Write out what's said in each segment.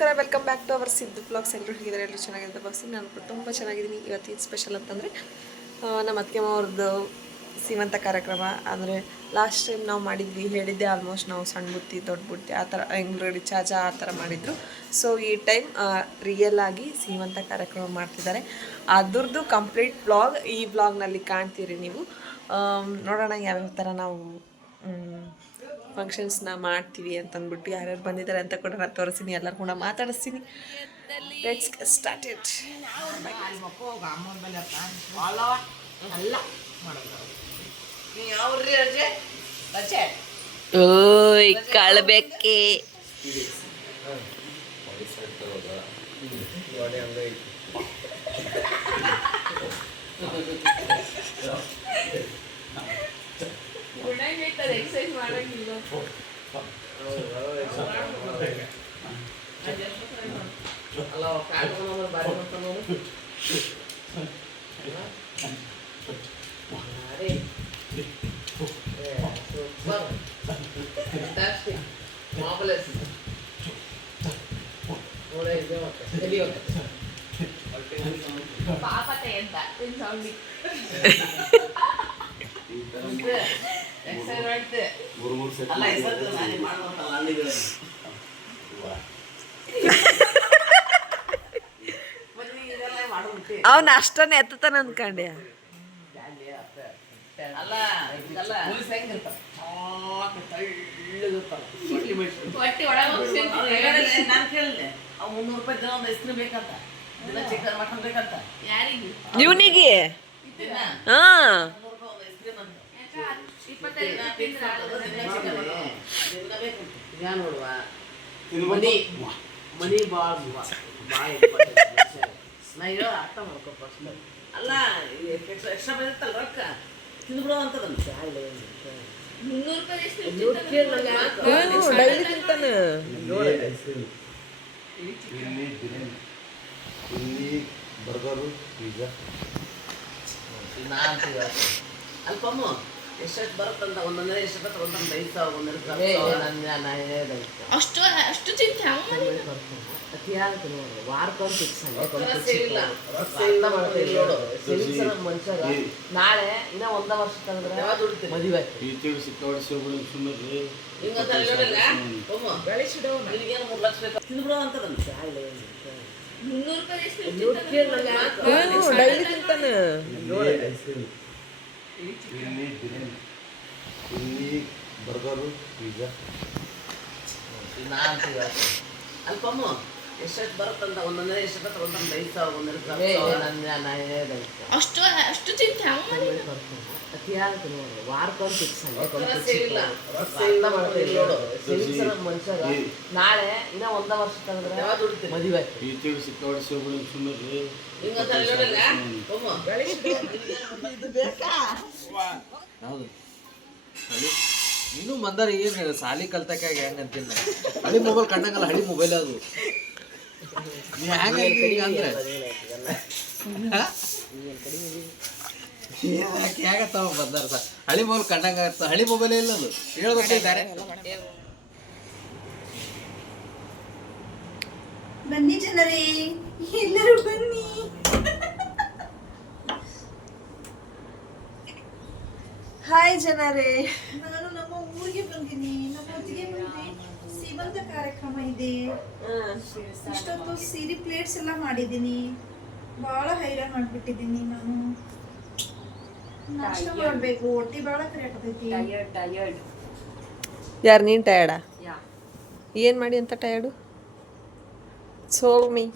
ನಮಸ್ಕಾರ, welcome back to our Siddu blogs. ಎಲ್ಲರೂ ಹೇಗಿದ್ದಾರೆ? ಎಲ್ಲರೂ ಚೆನ್ನಾಗಿದ್ದಾರೆ ಭಾವಿಸ್ತೀನಿ. ನಾನು ತುಂಬ ಚೆನ್ನಾಗಿದ್ದೀನಿ. ಇವತ್ತಿನ ಸ್ಪೆಷಲ್ ಅಂತಂದರೆ ನಮ್ಮ ಅತ್ತಿಗೆಮ್ಮ ಅವ್ರದ್ದು ಸೀಮಂತ ಕಾರ್ಯಕ್ರಮ. ಅಂದರೆ ಲಾಸ್ಟ್ ಟೈಮ್ ನಾವು ಮಾಡಿದ್ವಿ, ಹೇಳಿದ್ದೆ ಆಲ್ಮೋಸ್ಟ್ ನಾವು ಸಣ್ಣ ಬುತ್ತಿ ದೊಡ್ಡ ಬುತ್ತಿ ಆ ಥರ ಎಂಬ್ರಾಯ್ಡ್ರಿ ಚಾಚಾ ಆ ಥರ ಮಾಡಿದರು. ಸೊ ಈ ಟೈಮ್ ರಿಯಲ್ ಆಗಿ ಸೀಮಂತ ಕಾರ್ಯಕ್ರಮ ಮಾಡ್ತಿದ್ದಾರೆ. ಅದ್ರದ್ದು ಕಂಪ್ಲೀಟ್ ಬ್ಲಾಗ್ ಈ ಬ್ಲಾಗ್ನಲ್ಲಿ ಕಾಣ್ತೀರಿ ನೀವು. ನೋಡೋಣ ಯಾವ್ಯಾವ ಥರ ನಾವು ಫಂಕ್ಷನ್ಸ್ನ ಮಾಡ್ತೀವಿ ಅಂತಂದ್ಬಿಟ್ಟು ಯಾರ್ಯಾರು ಬಂದಿದ್ದಾರೆ ಅಂತ ಕೂಡ ನಾನು ತೋರಿಸ್ತೀನಿ, ಎಲ್ಲರೂ ಕೂಡ ಮಾತಾಡಿಸ್ತೀನಿ. Let's start it. ಓಯ್ ಕಳ್ಬೇಕೆ ಎಕ್ಸೈಸ್ ಮಾಡಂಗಿಲ್ಲ. ಅವನ ಅಷ್ಟನೇ ಎತ್ತಾನ ಅನ್ಕೊಂಡೆ. ಇವನಿಗೆ ಮನಿ ಅರ್ಥ ಮಾಡ್ಕೊ ಫಸ್ಟ್. ಅಲ್ಲ ಎಕ್ಸ್ಟ್ರಾ ಬಂದಿತ್ತಲ್ಲ ರೊಕ್ಕ ತಿಂದ್ಬಿಡೋ ಅಂತದಲ್ಲ. ಬರ್ಗರು ಪಿಜ್ಜಾ ಅಲ್ಪಮ್ಮ ಎಷ್ಟೆಷ್ಟು ಬರುತ್ತಂತ ಒಂದೊಂದೇ ಎಷ್ಟು ಒಂದೊಂದು 5,000 ಒಂದೊಂದು ಅಷ್ಟು ಚಿಂತೆ ವಾರಕ್ಕೊಂದು ಫಿಕ್ಸ್ ಮನುಷ್ಯ ನಾಳೆ ಇನ್ನ ಒಂದ ವರ್ಷ ಮದುವೆ ಹಿಂಗಂತ 3 ಲಕ್ಷ ಬೇಕು ತಿಂದ್ಬಿಡೋ ಅಂತದಲ್ಲ. ಬರ್ಗರು ಪಿಜ್ಜಾ ಅಲ್ಪಮ್ಮ ಎಷ್ಟೆಷ್ಟು ಬರುತ್ತಂತ ಒಂದೊಂದೇ ಎಷ್ಟು ಒಂದೊಂದು 5,000 ಒಂದೊಂದು ಅಷ್ಟು ಚಿಂತೆ ವಾರಕ್ಕೊಂದು ಫಿಕ್ಸ್ ಮನುಷ್ಯ ನಾಳೆ ಇನ್ನ ಒಂದ ವರ್ಷ ಮದುವೆ ಇನ್ನೂ ಬಂದಾರ ಏನು ಸಾಲಿ ಕಲ್ತಕ ಹೆಂಗಂತಿಲ್ಲ. ಹಳಿ ಮೊಬೈಲ್ ಕಂಡಂಗಲ್ಲ, ಹಳಿ ಮೊಬೈಲ್ ಅದು ಅಂದ್ರೆ ಹೇಗತ್ತವ ಬಂದಾರ ಸರ್. ಹಳಿ ಮೊಬೈಲ್ ಕಂಡಂಗ ಹಳಿ ಮೊಬೈಲ್ ಇಲ್ಲ ಅದು ಹೇಳ್ಬೇಕಾರೆ. ಬನ್ನಿ ಜನರೇ, ಎಲ್ಲರೂ ಬನ್ನಿ. ಹಾಯ್ ಜನರೇ, ನಾನು ನಮ್ಮ ಊರಿಗೆ ಬಂದಿನಿ. ನಮ್ಮ ಅತ್ತಿಗೆ ಮುಂದೆ ಸೀಮಂತ ಕಾರ್ಯಕ್ರಮ ಇದೆ. ಇಷ್ಟೊತ್ತು ಸೀರೆ ಪ್ಲೇಟ್ಸ್ ಎಲ್ಲ ಮಾಡಿದ್ದೀನಿ. ಬಹಳ ಹೈರಾಣ ಮಾಡ್ಬಿಟ್ಟಿದ್ದೀನಿ. ನಾನು ನಾಷ್ಟ ಮಾಡ್ಬೇಕು, ಹೊಟ್ಟಿ ಬಹಳ ಕರೆಯಾಕತೈತಿ. ಯಾರು ನೀನು ಟಯರ್ಡಾ? ಏನು ಮಾಡಿ ಅಂತ ಟಯರ್ಡು? ಸೋಲ್ಮಿ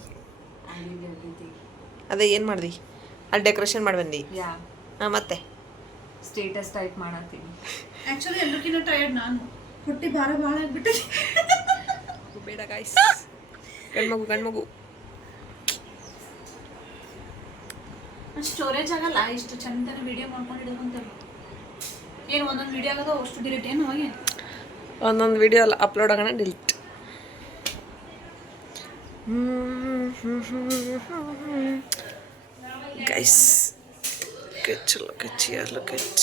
ಅದೇ ಏನು ಮಾಡ್ದಿ? ಅಲ್ಲಿ ಡೆಕೋರೇಷನ್ ಮಾಡಿ ಬಂದು ಹಾಂ ಮತ್ತೆ ಸ್ಟೇಟಸ್ ಟೈಪ್ ಮಾಡತ್ತೀನಿ. ಆಕ್ಚುಲಿ ಎಲ್ಲಕ್ಕಿಂತ ಟಯರ್ಡ್ ನಾನು. ಹೊಟ್ಟಿ ಭಾಳ ಆಗ್ಬಿಟ್ಟಿದೆ. ಬೇಡ ಗಾಯ್ಸ್, ಗಂಡ್ಮಗು ಸ್ಟೋರೇಜ್ ಆಗಲ್ಲ. ಇಷ್ಟು ಚಂದನ ವಿಡಿಯೋ ಮಾಡ್ಕೊಂಡು ಇಡೋದಂತೆಲ್ಲ ಏನು ಒಂದೊಂದು ವಿಡಿಯೋ ಆಗೋದು ಅಷ್ಟು ಡಿಲೀಟ್ ಏನು ಹೋಗಿ ಒಂದೊಂದು ವಿಡಿಯೋ ಅಲ್ಲ ಅಪ್ಲೋಡ್ ಆಗೋಣ delete. Guys look at here, look at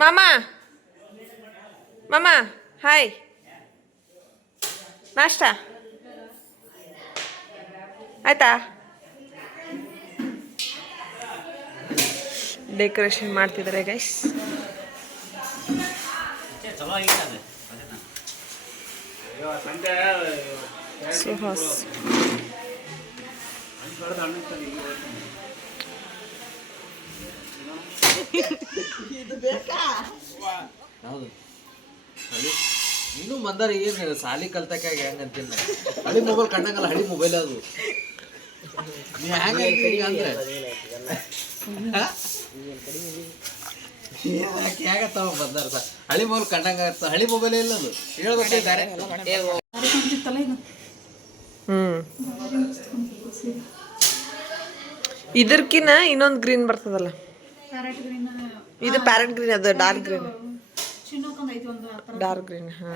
ಮಾಮ ಮಾಮ ಹಾಯ್ ನಾಷ್ಟ ಆಯ್ತಾ ಡೆಕೋರೇಷನ್ ಮಾಡ್ತಿದ್ದಾರೆ ಗೈಸ್ ಸುಹಾಸ್ ಹೌದು ಹಳಿ ನೀನು ಮಂದಾರ ಏನು ಸಾಲಿ ಕಲ್ತಕ್ಕಾಗ ಹೆಂಗ ಅಂತಿಲ್ಲ ಹಳಿ ಮೊಬೈಲ್ ಕಂಡಂಗಲ್ಲ ಹಳಿ ಮೊಬೈಲ್ ಅದು ನೀ ಹೆಂಗ ಅಂದ್ರೆ ಹೇಗತ್ತವ ಬಂದಾರ ಸರ್ ಹಳಿ ಮೊಬೈಲ್ ಕಂಡಂಗ ಹಳಿ ಮೊಬೈಲ್ ಇಲ್ಲ ಅದು ಹೇಳ್ಬೇಕು ಡೈರೆಕ್ಟ್ ಇದಕ್ಕಿನ್ನ ಇನ್ನೊಂದು ಗ್ರೀನ್ ಬರ್ತದಲ್ಲ ಇದು ಪ್ಯಾರೆಟ್ ಗ್ರೀನ್ ಅದು ಡಾರ್ಕ್ ಗ್ರೀನ್ ಡಾರ್ಕ್ ಗ್ರೀನ್ ಹಾ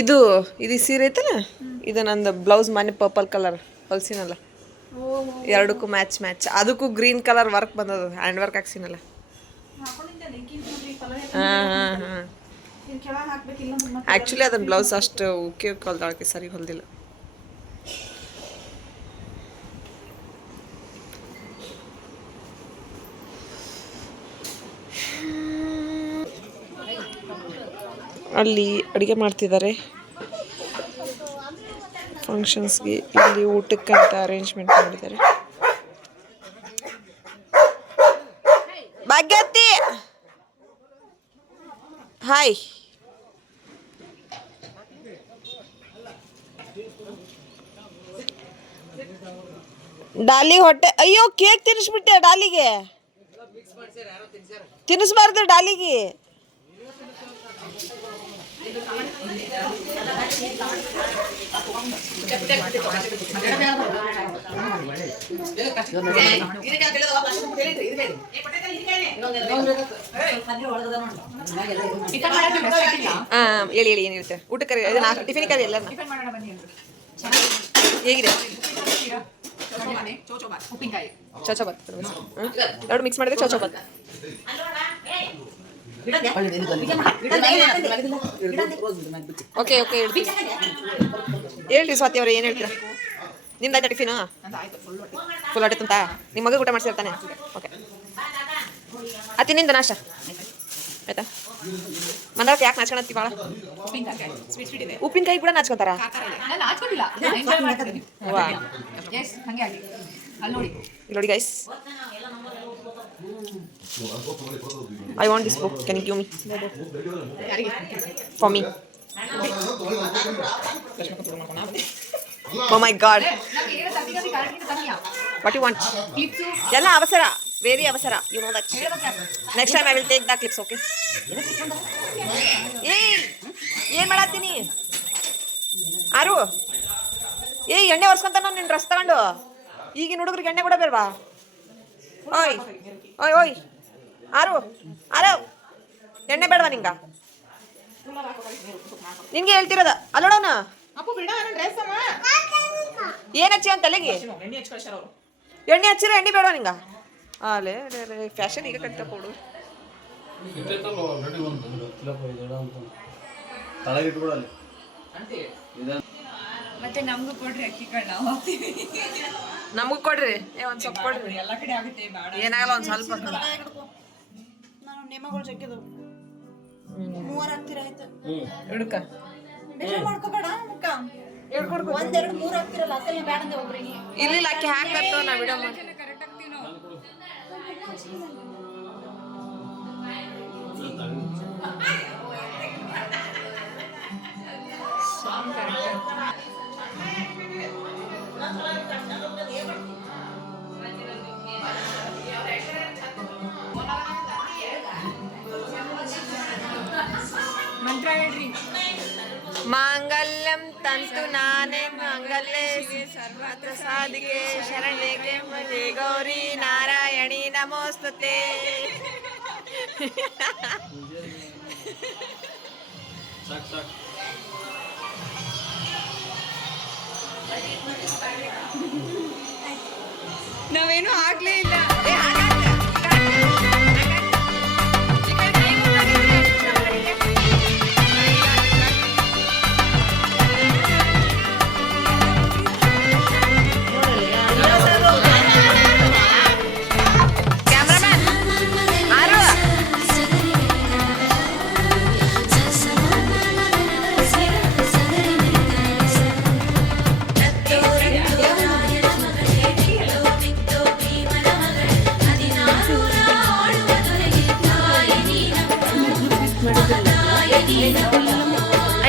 ಇದು ಇದು ಸೀರೆ ಐತಲ್ಲ ಇದು ನಂದು ಬ್ಲೌಸ್ ಮನೆ ಪರ್ಪಲ್ ಕಲರ್ ಹೊಲ್ಸಿನಲ್ಲ ಎರಡಕ್ಕೂ ಮ್ಯಾಚ್ ಅದಕ್ಕೂ ಗ್ರೀನ್ ಕಲರ್ ವರ್ಕ್ ಬಂದದ ಹ್ಯಾಂಡ್ ವರ್ಕ್ ಹಾಕ್ಸಿನಲ್ಲ ಹಾಂ ಹಾಂ ಹಾಂ ಆ್ಯಕ್ಚುಲಿ ಅದನ್ನ ಬ್ಲೌಸ್ ಅಷ್ಟು ಉಕ್ಕಿ ಹೊಲ್ದಾಳಕ್ಕೆ ಸರಿ ಹೊಲ್ದಿಲ್ಲ ಅಲ್ಲಿ ಅಡುಗೆ ಮಾಡ್ತಿದ್ದಾರೆ ಫಂಕ್ಷನ್ಸ್ಗೆ ಇಲ್ಲಿ ಊಟಕ್ಕಂತ ಅರೇಂಜ್ಮೆಂಟ್ ಮಾಡಿದ್ದಾರೆ ಭಾಗ್ಯತ್ತಿ ಹಾಯ್ ಡಾಲಿ ಹೊಟ್ಟೆ ಅಯ್ಯೋ ಕೇಕ್ ತಿನ್ನಿಸ್ಬಿಟ್ಟೆ ಡಾಲಿಗೆ ತಿನ್ನಿಸ್ಬಾರ್ದು ಡಾಲಿಗೆ ಹೇಳಿ ಏನು ಹೇಳ್ತೆ ಊಟ ಕರಿ ಟಿಫಿನ್ ಕರಿ ಎಲ್ಲ ಹೇಗಿದೆ ಚೌಚೌಬಾತ್ ಎರಡು ಮಿಕ್ಸ್ ಮಾಡಿದ್ರೆ ಚೌಚೌಬಾತ್ ಓಕೆ ಓಕೆ ಹೇಳ್ರಿ ಸ್ವಾತಿ ಅವ್ರು ಏನು ಹೇಳ್ತೀರಾ ನಿಮ್ದು ಆಯ್ತಾ ಟಿಫಿನು ಫುಲ್ ಹೊಟ್ಟೆ ತುಂತಾ ನಿಮ್ಮ ಮಗ ಊಟ ಮಾಡಿಸಿರ್ತಾನೆ ಓಕೆ ಅತಿ ನಿಂದ ನಾಷ್ಟ ಆಯ್ತಾ ಮಂದಾಳಕ್ಕೆ ಯಾಕೆ ನಾಚ್ಕೊಳತ್ತಿ ಭಾಳ ಉಪ್ಪಿನಕಾಯಿ ಕೂಡ ನಾಚ್ಕೊತಾರ ನೋಡಿ guys I want this book. Can you give me? For me. Oh my god. What you want? Yalla avasara. Very avasara. You know that. Next time I will take the clips, okay? Hey! ಏನು ಮಾಡತ್ತೀನಿ ಆರು ಎಣ್ಣೆ ಒರೆಸ್ಕೊಂತ ನಾನು ನಿನ್ನ dress ತಗೊಂಡು ಈಗಿನ ಹುಡುಗರಿಗೆ ಎಣ್ಣೆ ಕೂಡ ಬೇಡವಾ ಓಯ್ ಓಯ್ ಓಯ್ ಆರು ಆರು ಎಣ್ಣೆ ಬೇಡವಾ ನಿಂಗೆ ಹೇಳ್ತಿರೋದ ಅಲ್ಲೋಡೋಣ ಏನು ಹಚ್ಚಿ ಅಂತ ತಲೆಗೆ ಎಣ್ಣೆ ಹಚ್ಚಿರ ಎಣ್ಣೆ ಬೇಡವಾ ನಿಂಗ ಅಲ್ಲೇ ಫ್ಯಾಷನ್ ಈಗ ಕಟ್ಟ ಕೊಡು ಮತ್ತೆ ನಮಗೂ ಕೊಡ್ರಿ ಅಕ್ಕಿ ಕಾಳು ನಾವು ಹಾಕ್ತೀವಿ ನಮಗೂ ಕೊಡ್ರಿ ಒಂದು ಸ್ವಲ್ಪ ಕೊಡ್ರಿ ಎಲ್ಲ ಕಡೆ ಆಗುತ್ತೆ ಬೇಡ ಏನಾಗಲ್ಲ ಒಂದು ಸ್ವಲ್ಪ ನಾನು ನೇಮಗಳು ಜಗ್ಗಿದವು 3 ಹಾಕ್ತೀರಾ ಆಯ್ತು ಹಿಡ್ಕ ಬೇರೆ ಮಾಡ್ಕೋಬೇಡ ಮುಕ್ಕ ಒಂದೆರಡು 3 ಹಾಕ್ತಿರಲ್ಲ ಅದೆಲ್ಲ ಬೇಡ ಅಂದೆ ಒಬ್ರಿಗೆ ಇಲ್ಲಿ ಅಕ್ಕಿ ಹಾಕ್ಬೇಕು ನಾ ವಿಡಿಯೋ ಮಾಡಿ ಕರೆಕ್ಟ್ ಆಗ್ತೀವಿ ನಾವು ಮಂತ್ರ ಹೇಳ್ರಿ ಮಾಂಗಲ್ಯಂ ತಂತು ನಾನೇ ಮಾಂಗಲ್ಯೆ ಸರ್ವತ್ರ ಸಾಧಿಕೆ ಶರಣ್ಯಕ್ಕೆ ಮನೆ ಗೌರಿ ನಾರಾಯಣಿ ನಮೋಸ್ತುತೆ ನಾವೇನು ಆಗ್ಲೇ ಇಲ್ಲ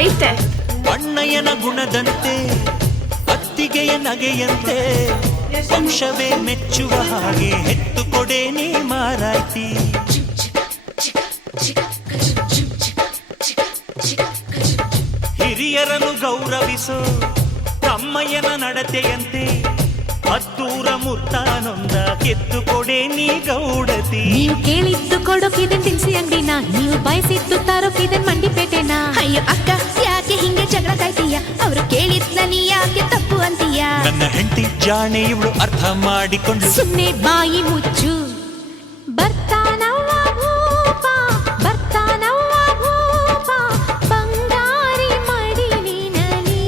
ಐತೆ ಅಣ್ಣಯ್ಯನ ಗುಣದಂತೆ ಅತ್ತಿಗೆಯ ನಗೆಯಂತೆ ವಂಶವೇ ಮೆಚ್ಚುವ ಹಾಗೆ ಹೆತ್ತು ಕೊಡೆ ನೀ ಮಾರಾಯ್ತಿ ಹಿರಿಯರನ್ನು ಗೌರವಿಸೋ ತಮ್ಮಯ್ಯನ ನಡತೆಯಂತೆ ಹತ್ತೂರ ಮುತ್ತಾನೊಂದ ಕೆತ್ತು ಕೊಡೆ ನೀ ಗೌಡತಿ ನೀವು ಕೇಳಿದ್ದು ಕೊಡೋಕಿದೆ ತಿನ್ಸಿ ಅಂಗಡಿನ ನೀವು ಬಯಸಿದ್ದು ತರೋಕಿದೆ ಮಂಡಿಪೇಟೆನ ಅಯ್ಯೋ ಅಕ್ಕ ಯಾಕೆ ಹಿಂಗೆ ಜಗಳ ಕಾಯ್ತೀಯ ಅವರು ಕೇಳಿದ್ನ ನೀ ಯಾಕೆ ತಪ್ಪು ಅಂತೀಯ ನನ್ನ ಹೆಂಡತಿ ಜಾಣೆ ಇವಳು ಅರ್ಥ ಮಾಡಿಕೊಂಡು ಸುಮ್ನೆ ಬಾಯಿ ಮುಚ್ಚು ಬರ್ತಾನವ್ವ ಭೂಪ ಬರ್ತಾನವ್ವ ಭೂಪ ಬಂಗಾರಿ ಮಡಿಲಿನಲಿ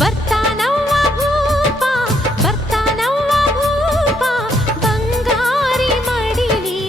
ಬರ್ತಾನವ್ವ ಭೂಪ ಬರ್ತಾನವ್ವ ಭೂಪ ಬಂಗಾರಿ ಮಡಿಲಿನಲಿ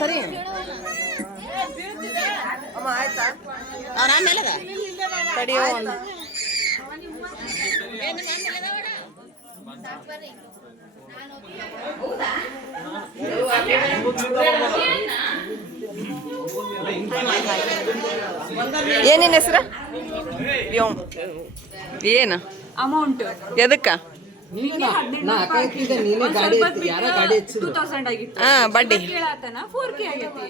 ಸರಿ ಅಮ್ಮ ಆಯ್ತಾ ಅವ್ರ ಆಮೇಲೆ ತಡಿಯೋ ಒಂದು ಏನೇನು ಹೆಸರು ಏನು ಅಮೌಂಟ್ ಎದಕ್ಕ ನಾ ಅಕ್ಕ ಇತ್ತಿದ್ದೆ ನೀನೇ ಗಾಡಿ ಎತ್ತಿ ಯಾರ ಗಾಡಿ ಎತ್ತಿದ್ರು 2000 ಆಗಿತ್ತು ಬಡ್ಡಿ ಕೇಳಾತನ 4K ಆಗೈತಿ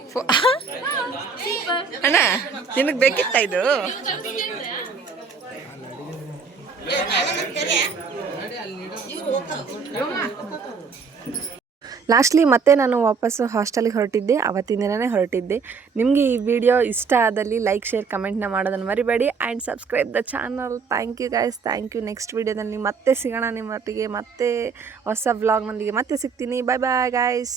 ಅಣ್ಣ ನಿನಗೆ ಬೇಕಿತ್ತ ಇದು ಲಾಸ್ಟ್ಲಿ ಮತ್ತೆ ನಾನು ವಾಪಸ್ಸು ಹಾಸ್ಟೆಲಿಗೆ ಹೊರಟಿದ್ದೆ ಅವತ್ತಿನ ದಿನವೇ ಹೊರಟಿದ್ದೆ. ನಿಮಗೆ ಈ ವಿಡಿಯೋ ಇಷ್ಟ ಆದಲ್ಲಿ ಲೈಕ್ ಶೇರ್ ಕಮೆಂಟ್ನ ಮಾಡೋದನ್ನು ಮರಿಬೇಡಿ and subscribe the channel. Thank you guys, thank you. Next ವಿಡಿಯೋದಲ್ಲಿ ಮತ್ತೆ ಸಿಗೋಣ ನಿಮ್ಮೊಟ್ಟಿಗೆ, ಮತ್ತೆ ಹೊಸ ವ್ಲಾಗ್ನೊಂದಿಗೆ ಮತ್ತೆ ಸಿಗ್ತೀನಿ. Bye bye guys.